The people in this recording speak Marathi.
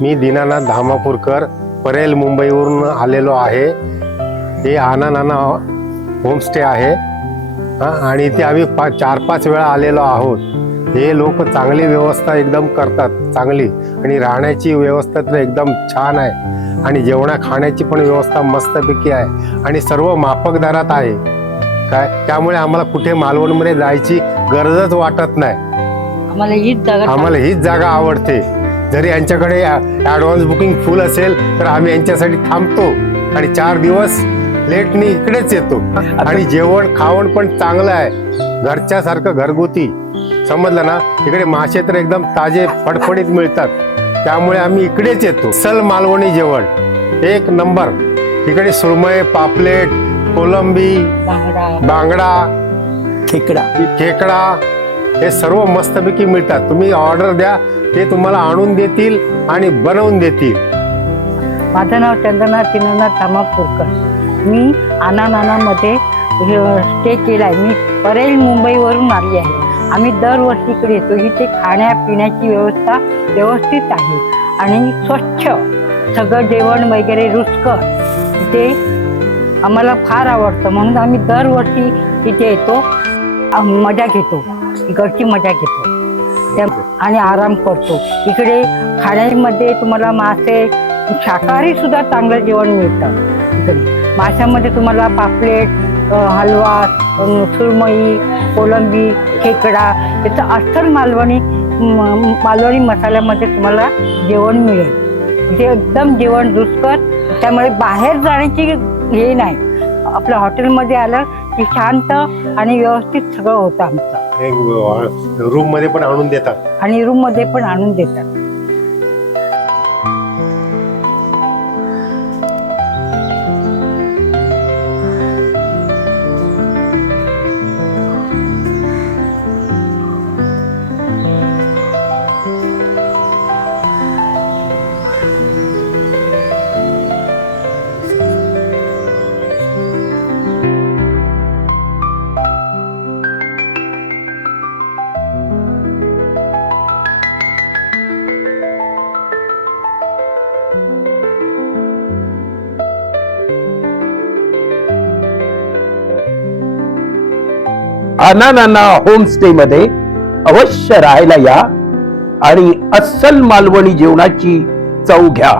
मी दीनानाथ धामापूरकर परेल मुंबईवरून आलेलो आहे। हे आना नाना होमस्टे आहे आणि इथे आम्ही 4-5 वेळा आलेलो आहोत। हे लोक चांगली व्यवस्था एकदम करतात, चांगली, आणि राहण्याची व्यवस्था तर एकदम छान आहे आणि जेवणा खाण्याची पण व्यवस्था मस्तपैकी आहे आणि सर्व माफक दरात आहे काय। त्यामुळे आम्हाला कुठे मालवणमध्ये जायची गरजच वाटत नाही। आम्हाला हीच जागा आवडते। जरी यांच्याकडे ॲडव्हान्स बुकिंग फुल असेल तर आम्ही यांच्यासाठी थांबतो आणि 4 दिवस लेटनी इकडेच येतो आणि जेवण खावण पण चांगलं आहे, घरच्या सारखं घरगुती, समजलं ना। इकडे मासे तर एकदम ताजे फडफडीत मिळतात, त्यामुळे आम्ही इकडेच येतो। सल मालवणी जेवण 1 नंबर। इकडे सुरमई, पापलेट, कोलंबी, बांगडा, खेकडा हे सर्व मस्तपैकी मिळतात। तुम्ही ऑर्डर द्या, ते तुम्हाला आणून देतील आणि बनवून देतील। माझं नाव चंद्रनाथ दीनानाथ धामापूरकर। मी आना नानामध्ये स्टे केला आहे। मी परेल मुंबईवरून आली आहे। आम्ही दरवर्षी इकडे येतो। इथे खाण्यापिण्याची व्यवस्था व्यवस्थित आहे आणि स्वच्छ सगळं जेवण वगैरे रुचकर। इथे आम्हाला फार आवडतं, म्हणून आम्ही दरवर्षी इथे येतो, मजा घेतो, इकडची मजा घेतो आणि आराम करतो। इकडे खाण्यामध्ये तुम्हाला मासे, शाकाहारी सुद्धा चांगलं जेवण मिळतं। इकडे माशामध्ये तुम्हाला पापलेट, हलवा, सुरमई, कोलंबी, खेकडा याचं अस्सल मालवणी मसाल्यामध्ये तुम्हाला जेवण मिळेल। इथे एकदम जेवण रुचकर, त्यामुळे बाहेर जाण्याची हे नाही। आपल्या हॉटेलमध्ये आलं की शांत आणि व्यवस्थित सगळं होतं आमचं। रूम मध्ये पण आणून देतात आणि रूम मध्ये पण आणून देतात। आना नाना होमस्टे मध्ये अवश्य राहायला या आणि अस्सल मालवणी जेवणाची चव घ्या।